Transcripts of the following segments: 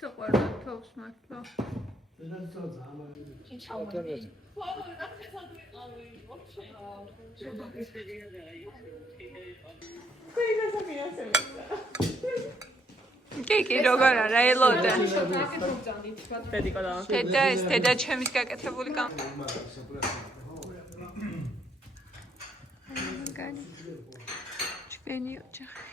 საყვარლად თავს მართლა. კი, როგორ არა, ელოდა. დედა ჩემის გაკეთებული ჩვენი ოჯახი.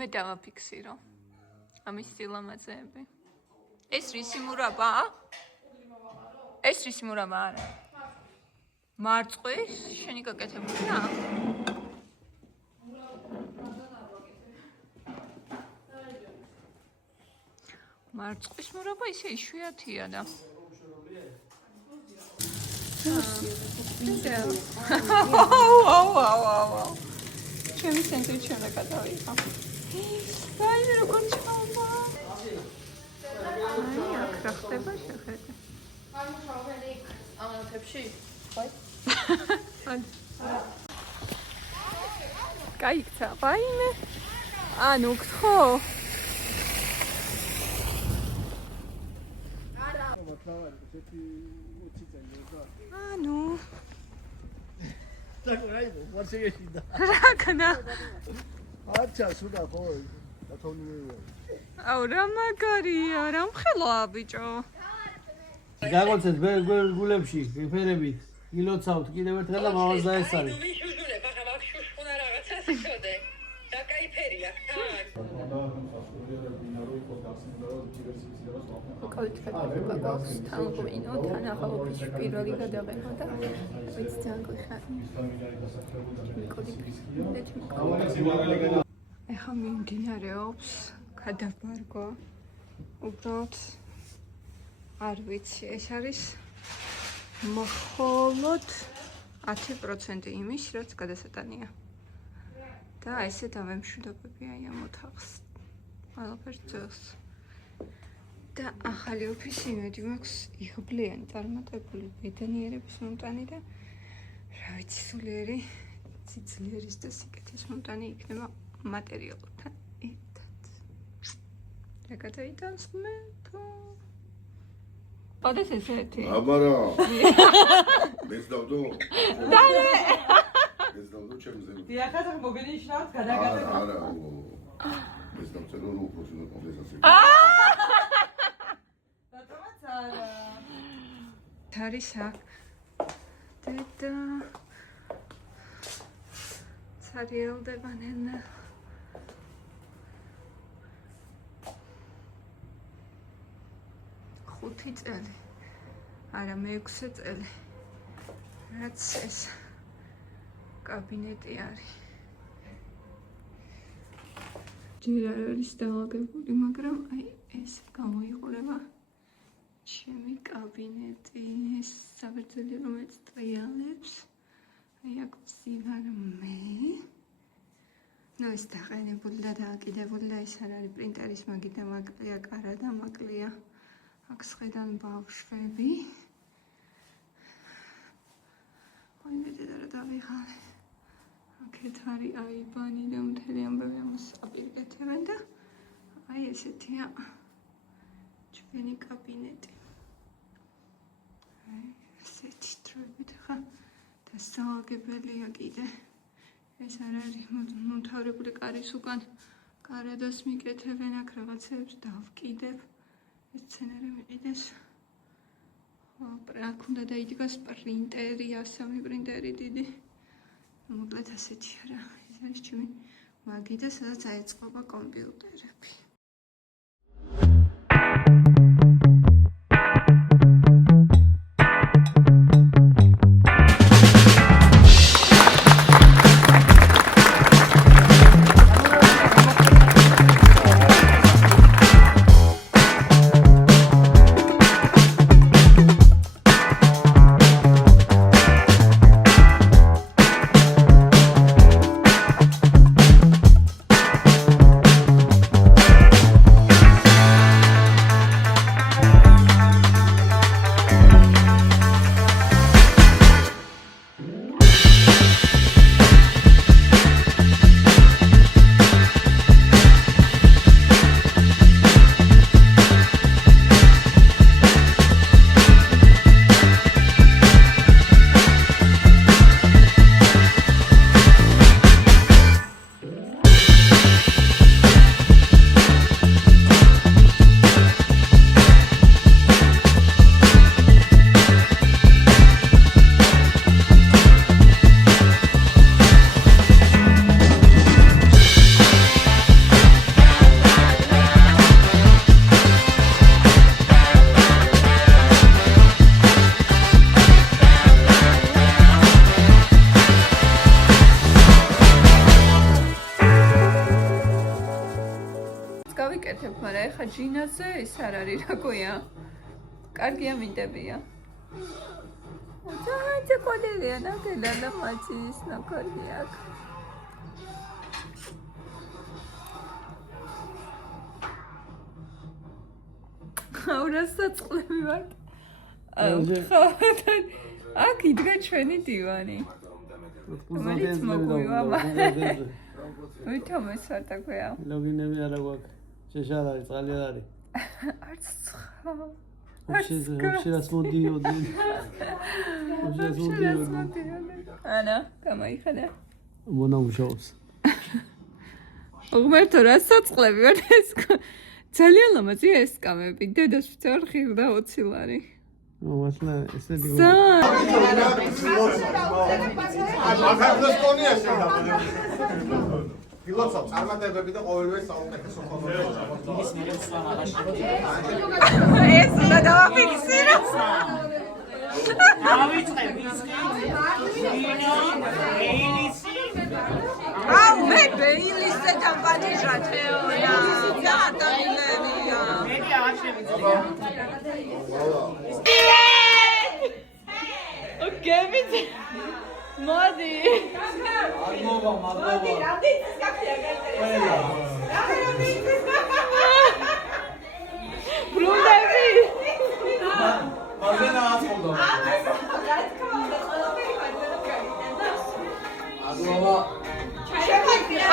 მე დავაფიქსირო ამის სილამაზეები. ეს რისი მურაბაა? ეს რისი მურაბა არა? მარწყვის შენი გაკეთებულია? მარწყვის მურაბა ისე იშვიათია და ჩემი სენსორი ჩემ გადავიღო. აი როგორ ჩავა. აი აქ რა ხდება შეხედე. ამათებში გაიქცა ვაიმე ანუ გთხო ანუ რა კანა არჩა სუდა ხო დათონიო აუ რა მაგარია რა მხელოა ბიჭო გაგოცეთ გულებში ფერებით ილოცავთ კიდევ ერთხელ და მამას დაესწარით ეხა მიმდინარეობს გადაბარგვა უბრალოდ არ ვიცი ეს არის მხოლოდ 10% იმის რაც გადასატანია და ესე დავემშვიდობები აი ამ ოთახს ყველაფერს ძელს და ახალი ოფისი იმედი მაქვს იღბლიანი წარმატებული ბედნიერების მომტანი და რა ვიცი სულიერი ციცლიერის და სიკეთის მომტანი იქნება მატერიალთან ერთად რა გადაიტანს მე ოდეს ესეთი აბარა მეც დავდო დალე მეც დავდო ჩემზე დიახაც მოგენიშნავთ გადაგაგეთ არა მეც დავწერო რომ უფრო კომპლექსაცია რატომაც არა თარისა დედა ცარიელდებანენ 5 წელი არა მე-6 წელი რაც ეს კაბინეტი არის ჯერ არ არის დაალაგებული მაგრამ აი ეს გამოიყურება ჩემი კაბინეტი ეს საბერძელი რომელიც ტრიალებს აი აქ ვარ მე ნუ ეს დაყენებული და დააკიდებული და ეს არ არის პრინტერის მაგიდა მაკლია კარა და მაკლია აქ სხედან ბავშვები აი მე და დავიღალე აქეთ არის აიბანი და მთელი ამბები ამას აპირკეთებენ და აი ესეთია ჩვენი კაბინეტი აი ესეთი დროებით ხა დასააგებელია კიდე ეს არ არის მომთავრებული კარის უკან კარადას მიკეთებენ აქ რაღაცებს დავკიდებ ეს სცენარი მიყიდეს აქ უნდა დაიდგას პრინტერი ასამი პრინტერი დიდი მოკლედ ასეთია რა ეს არის ჩემი მაგიდა სადაც აეწყობა კომპიუტერები გავიკეთებ, მაგრამ ეხა ჯინაზე ის არ არის, რა გოია. კარგია მინდებია. ძაძა კოდელია, ნაკედა და მაცის ნაკარგი აქ. აურასაწყლები ვარ. აქ იდგა ჩვენი დივანი. რომელიც მოგვივა. ვითომ ეს არ დაგვია. ლოგინები არა გვაქვს. შეშარ არის, წყალი არ არის. არც ცხა. Вообще раз модиоდი. ანა, გამოიხადა. მონამუშაობს. ღმერთო, რასაწყლები ვარ ეს? ძალიან ლამაზია ეს კამები. დედას ვწერ ხირდა 20 ლარი. მართლა ესეთი ფილოსოფ წარმატებები და ყოველივე საუკეთესო ხოლმე. ეს უნდა დავაფიქსირო. დავიწყე ვისკი. ვინო, ეილისი. აუ მე ბეილისზე დამპაჭიშა თეორია. გადამილენია. მე აღარ შევიწყე. ოკეი, ვიცი. მოდი. მოდი, რამდენი წელს გაქია გაიწერე? ბრუნდები. მაგენა აწყვდო. აგლოვა.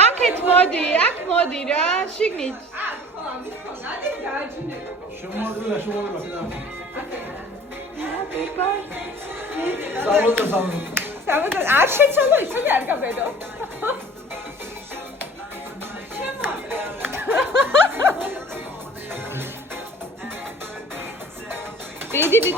აქეთ მოდი, აქ მოდი რა, შიგნით. შემოგვიდა. სამოდა არ შეცვალო ისე არ გაბედო. დიდი დიდი